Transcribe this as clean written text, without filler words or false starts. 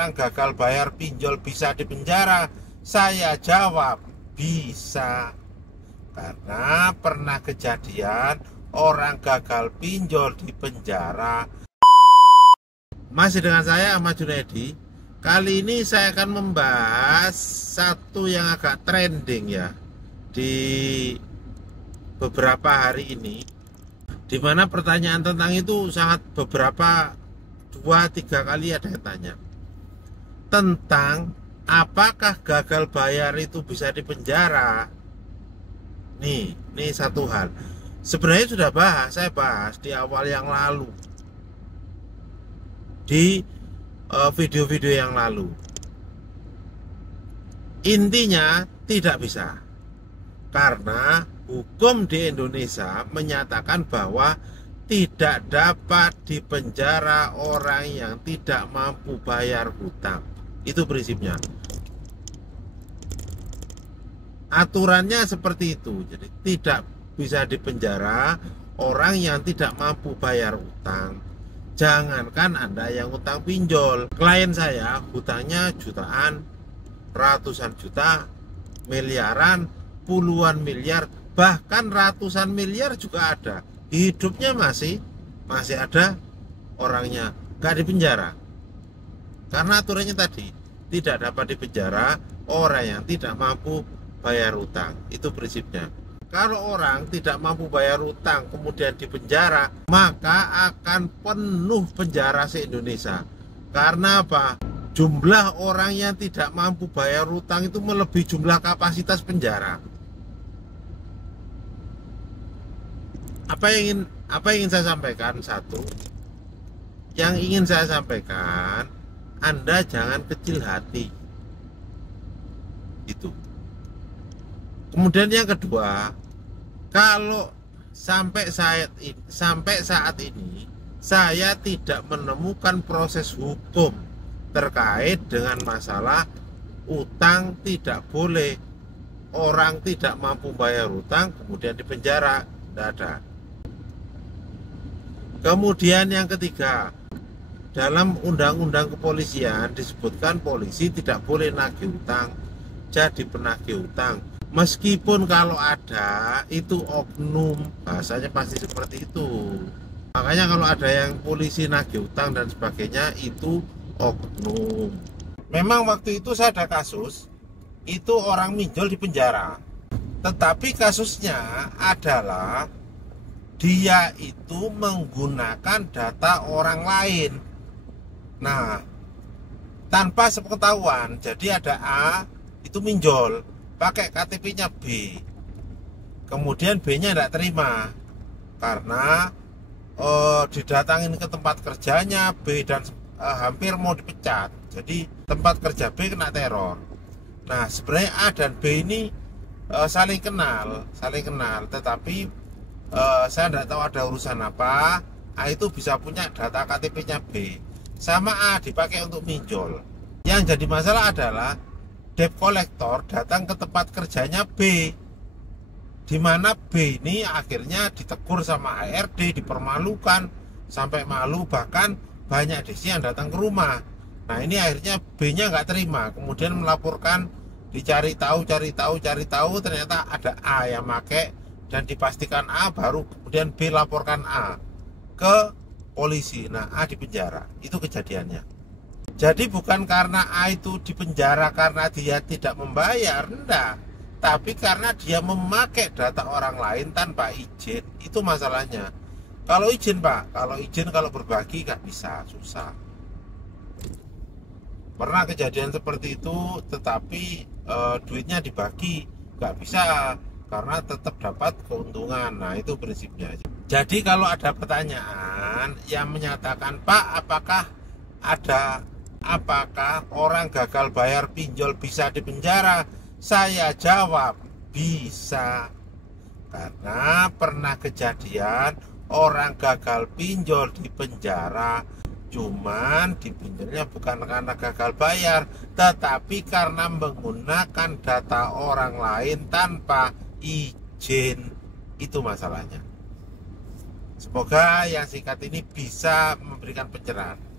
orang gagal bayar pinjol bisa dipenjara? Saya jawab, bisa. Karena pernah kejadian orang gagal pinjol di penjara. Masih dengan saya, Ahmad Junaidi. Kali ini saya akan membahas satu yang agak trending ya di beberapa hari ini, dimana pertanyaan tentang itu sangat beberapa 2-3 kali ada yang tanya tentang apakah gagal bayar itu bisa dipenjara. Nih satu hal. Sebenarnya sudah saya bahas di awal yang lalu, di video-video yang lalu. Intinya tidak bisa, karena hukum di Indonesia menyatakan bahwa tidak dapat dipenjara orang yang tidak mampu bayar hutang. Itu prinsipnya. Aturannya seperti itu. Jadi tidak bisa dipenjara orang yang tidak mampu bayar hutang. Jangankan Anda yang hutang pinjol. Klien saya hutangnya jutaan, ratusan juta, miliaran, puluhan miliar, bahkan ratusan miliar juga ada. Hidupnya masih ada orangnya, gak dipenjara. Karena aturannya tadi tidak dapat dipenjara orang yang tidak mampu bayar hutang. Itu prinsipnya. Kalau orang tidak mampu bayar hutang kemudian dipenjara, maka akan penuh penjara se-Indonesia. Karena apa? Jumlah orang yang tidak mampu bayar hutang itu melebihi jumlah kapasitas penjara. Apa yang ingin saya sampaikan? Satu, yang ingin saya sampaikan, Anda jangan kecil hati. Itu. Kemudian yang kedua, kalau sampai saat ini saya tidak menemukan proses hukum terkait dengan masalah utang tidak boleh, orang tidak mampu bayar utang kemudian dipenjara, tidak ada. Kemudian yang ketiga, dalam undang-undang kepolisian disebutkan polisi tidak boleh nagih utang, jadi penagih utang. Meskipun kalau ada itu oknum, bahasanya pasti seperti itu. Makanya kalau ada yang polisi nagih utang dan sebagainya itu oknum. Memang waktu itu saya ada kasus, itu orang minjol di penjara. Tetapi kasusnya adalah dia itu menggunakan data orang lain. Nah, tanpa sepengetahuan. Jadi ada A itu minjol pakai KTP-nya B. Kemudian B-nya tidak terima karena didatangin ke tempat kerjanya B dan hampir mau dipecat. Jadi tempat kerja B kena teror. Nah, sebenarnya A dan B ini saling kenal, tetapi saya tidak tahu ada urusan apa. A itu bisa punya data KTP-nya B, sama A dipakai untuk minjol. Yang jadi masalah adalah debt collector datang ke tempat kerjanya B, di mana B ini akhirnya ditegur sama ARD, dipermalukan sampai malu, bahkan banyak desi yang datang ke rumah. Nah, ini akhirnya B-nya nggak terima, kemudian melaporkan, dicari tahu, ternyata ada A yang pakai dan dipastikan A, baru kemudian B laporkan A ke polisi. Nah, A dipenjara. Itu kejadiannya. Jadi bukan karena A itu dipenjara karena dia tidak membayar, enggak, tapi karena dia memakai data orang lain tanpa izin. Itu masalahnya. Kalau izin, Pak, kalau berbagi nggak bisa, susah. Pernah kejadian seperti itu, tetapi duitnya dibagi nggak bisa karena tetap dapat keuntungan. Nah, itu prinsipnya. Jadi kalau ada pertanyaan yang menyatakan, Pak, apakah orang gagal bayar pinjol bisa dipenjara? Saya jawab, bisa. Karena pernah kejadian orang gagal pinjol di penjara. Cuman dipinjolnya bukan karena gagal bayar, tetapi karena menggunakan data orang lain tanpa izin. Itu masalahnya. Semoga yang singkat ini bisa memberikan pencerahan.